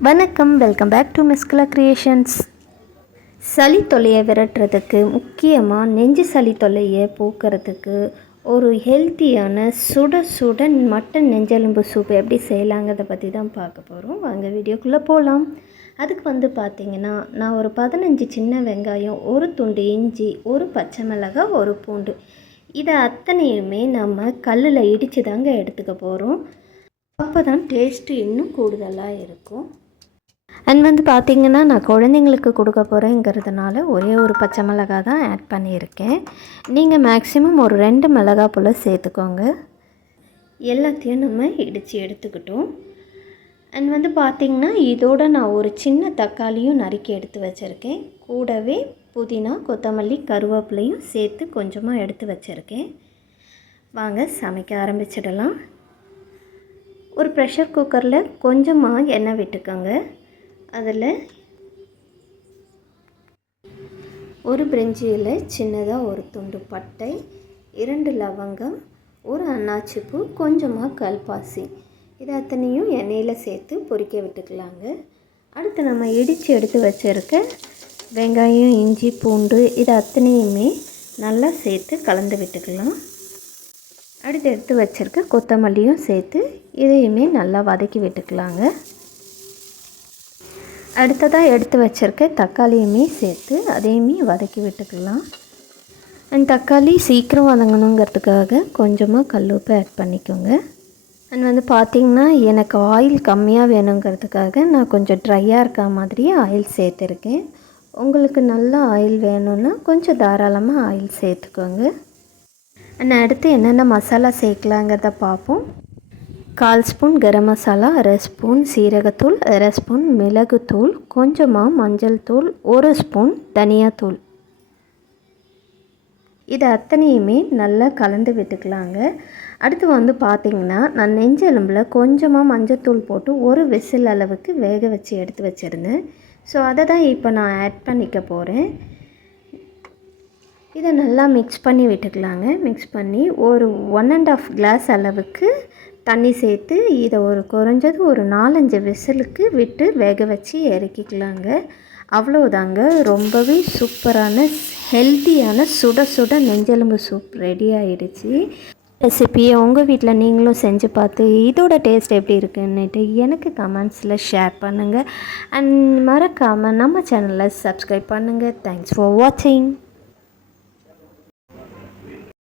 வணக்கம், welcome back to மிஸ்குலா creations. சளி தொல்லையை விரட்டுறதுக்கு, முக்கியமாக நெஞ்சு சளி தொல்லையை போக்குறதுக்கு ஒரு ஹெல்த்தியான சுட சுட மட்டன் நெஞ்செலும்பு சூப் எப்படி செய்யலாங்கிறத பற்றி தான் பார்க்க போகிறோம். வாங்க வீடியோக்குள்ளே போகலாம். அதுக்கு பார்த்திங்கன்னா, நான் ஒரு 15 சின்ன வெங்காயம், ஒரு துண்டு இஞ்சி, ஒரு பச்சை மிளகாய், ஒரு பூண்டு, இதை அத்தனையுமே நம்ம கல்லில் இடித்து தாங்க எடுத்துக்க போகிறோம். அப்போ தான் டேஸ்ட்டு இன்னும் கூடுதலாக இருக்கும். அண்ட் பார்த்திங்கன்னா, நான் குழந்தைங்களுக்கு கொடுக்க போகிறேங்கிறதுனால ஒரே ஒரு பச்சை மிளகாய் தான் ஆட் பண்ணியிருக்கேன். நீங்கள் மேக்ஸிமம் ஒரு 2 மிளகாய் போல் சேர்த்துக்கோங்க. எல்லாத்தையும் நம்ம இடித்து எடுத்துக்கிட்டோம். அண்ட் பார்த்திங்கன்னா, இதோடு நான் ஒரு சின்ன தக்காளியும் நறுக்கி எடுத்து வச்சுருக்கேன். கூடவே புதினா, கொத்தமல்லி, கருவேப்பிலையும் சேர்த்து கொஞ்சமாக எடுத்து வச்சுருக்கேன். வாங்க சமைக்க ஆரம்பிச்சிடலாம். ஒரு ப்ரெஷர் குக்கரில் கொஞ்சமாக எண்ணெய் விட்டுக்கோங்க. அதில் ஒரு பிரிஞ்சி இலை, சின்னதாக ஒரு துண்டு பட்டை, 2 லவங்கம், ஒரு அன்னாச்சிப்பூ, கொஞ்சமாக கல்பாசி, இது அத்தனையும் எண்ணெயில் சேர்த்து பொரிக்க விட்டுக்கலாங்க. அடுத்து நம்ம இடித்து எடுத்து வச்சுருக்க வெங்காயம், இஞ்சி, பூண்டு, இது அத்தனையுமே நல்லா சேர்த்து கலந்து விட்டுக்கலாம். அடுத்து எடுத்து வச்சுருக்க கொத்தமல்லியும் சேர்த்து இதையுமே நல்லா வதக்கி விட்டுக்கலாங்க. அடுத்ததாக எடுத்து வச்சுருக்க தக்காளியுமே சேர்த்து அதையுமே வதக்கி விட்டுக்கலாம். அண்ட் தக்காளி சீக்கிரம் வதங்கணுங்கிறதுக்காக கொஞ்சமாக கல்லுப்பு ஆட் பண்ணிக்கோங்க. அண்ட் பார்த்திங்கன்னா, எனக்கு ஆயில் கம்மியாக வேணுங்கிறதுக்காக நான் கொஞ்சம் ட்ரையாக இருக்க மாதிரி ஆயில் சேர்த்துருக்கேன். உங்களுக்கு நல்ல ஆயில் வேணும்னா கொஞ்சம் தாராளமாக ஆயில் சேர்த்துக்கோங்க. அண்ட் அடுத்து என்னென்ன மசாலா சேர்க்கலாங்கிறத பார்ப்போம். 1/4 ஸ்பூன் கரம் மசாலா, 1/2 ஸ்பூன் சீரகத்தூள், 1/2 ஸ்பூன் மிளகுத்தூள், கொஞ்சமாக மஞ்சள் தூள், 1 ஸ்பூன் தனியாத்தூள், இது அத்தனையுமே நல்லா கலந்து விட்டுக்கலாங்க. அடுத்து பார்த்திங்கன்னா, நான் நெஞ்செலும்பில் கொஞ்சமாக மஞ்சத்தூள் போட்டு ஒரு விசில் அளவுக்கு வேக வச்சு எடுத்து வச்சுருந்தேன். ஸோ அதை தான் இப்போ நான் ஆட் பண்ணிக்க போகிறேன். இதை நல்லா மிக்ஸ் பண்ணி விட்டுக்கலாங்க. மிக்ஸ் பண்ணி ஒரு 1.5 கிளாஸ் அளவுக்கு தண்ணி சேர்த்து இதை குறைஞ்சது ஒரு 4-5 விசிலுக்கு விட்டு வேக வச்சு இறக்கிக்கலாங்க. அவ்வளோதாங்க, ரொம்பவே சூப்பரான ஹெல்த்தியான சுட சுட நெஞ்செலும்பு சூப் ரெடி ஆகிடுச்சு. ரெசிபியை உங்கள் வீட்டில் நீங்களும் செஞ்சு பார்த்து இதோட டேஸ்ட் எப்படி இருக்குன்னுட்டு எனக்கு கமெண்ட்ஸில் ஷேர் பண்ணுங்கள். அண்ட் மறக்காமல் நம்ம சேனலை சப்ஸ்கிரைப் பண்ணுங்கள். தேங்க்ஸ் ஃபார் வாட்சிங்.